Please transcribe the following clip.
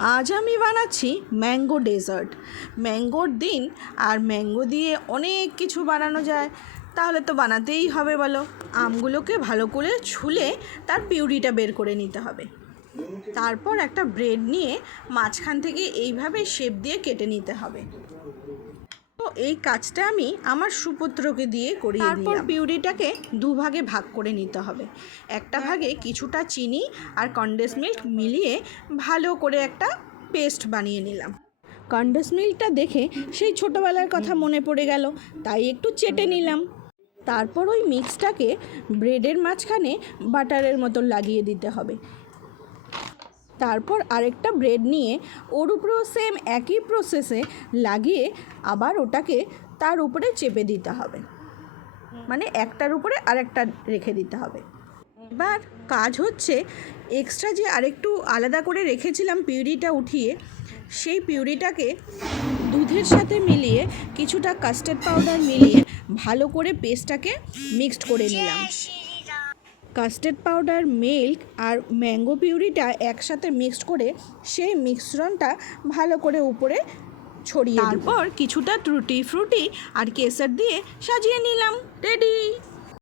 আজ আমি বানাচ্ছি ম্যাঙ্গো ডেজার্ট। ম্যাঙ্গোর দিন আর ম্যাঙ্গো দিয়ে অনেক কিছু বানানো যায়, তাহলে তো বানাতেই হবে বলো। আমগুলোকে ভালো করে ছুলে তার পিউরিটা বের করে নিতে হবে। তারপর একটা ব্রেড নিয়ে মাঝখান থেকে এইভাবে শেপ দিয়ে কেটে নিতে হবে। তো এই কাজটা আমি আমার সুপুত্রকে দিয়ে করিয়ে দিলাম। তারপর পিউরিটাকে দুভাগে ভাগ করে নিতে হবে। একটা ভাগে কিছুটা চিনি আর কনডেন্স মিল্ক মিলিয়ে ভালো করে একটা পেস্ট বানিয়ে নিলাম। কনডেন্স মিল্কটা দেখে সেই ছোটোবেলার কথা মনে পড়ে গেল, তাই একটু চেটে নিলাম। তারপর ওই মিক্সটাকে ব্রেডের মাঝখানে বাটারের মতো লাগিয়ে দিতে হবে। তারপর আরেকটা ব্রেড নিয়ে ওর উপরেও সেম একই প্রসেসে লাগিয়ে আবার ওটাকে তার উপরে চেপে দিতে হবে, মানে একটার উপরে আরেকটা রেখে দিতে হবে। এবার কাজ হচ্ছে এক্সট্রা যে আরেকটু আলাদা করে রেখেছিলাম পিউরিটা উঠিয়ে, সেই পিউরিটাকে দুধের সাথে মিলিয়ে কিছুটা কাস্টার্ড পাউডার মিলিয়ে ভালো করে পেস্টটাকে মিক্সড করে নিলাম। কাস্টার্ড পাউডার, মিল্ক আর ম্যাঙ্গো পিউরিটা একসাথে মিক্সড করে সেই মিশ্রণটা ভালো করে উপরে ছড়িয়ে তারপর কিছুটা টুটি ফ্রুটি আর কেসার দিয়ে সাজিয়ে নিলাম। রেডি।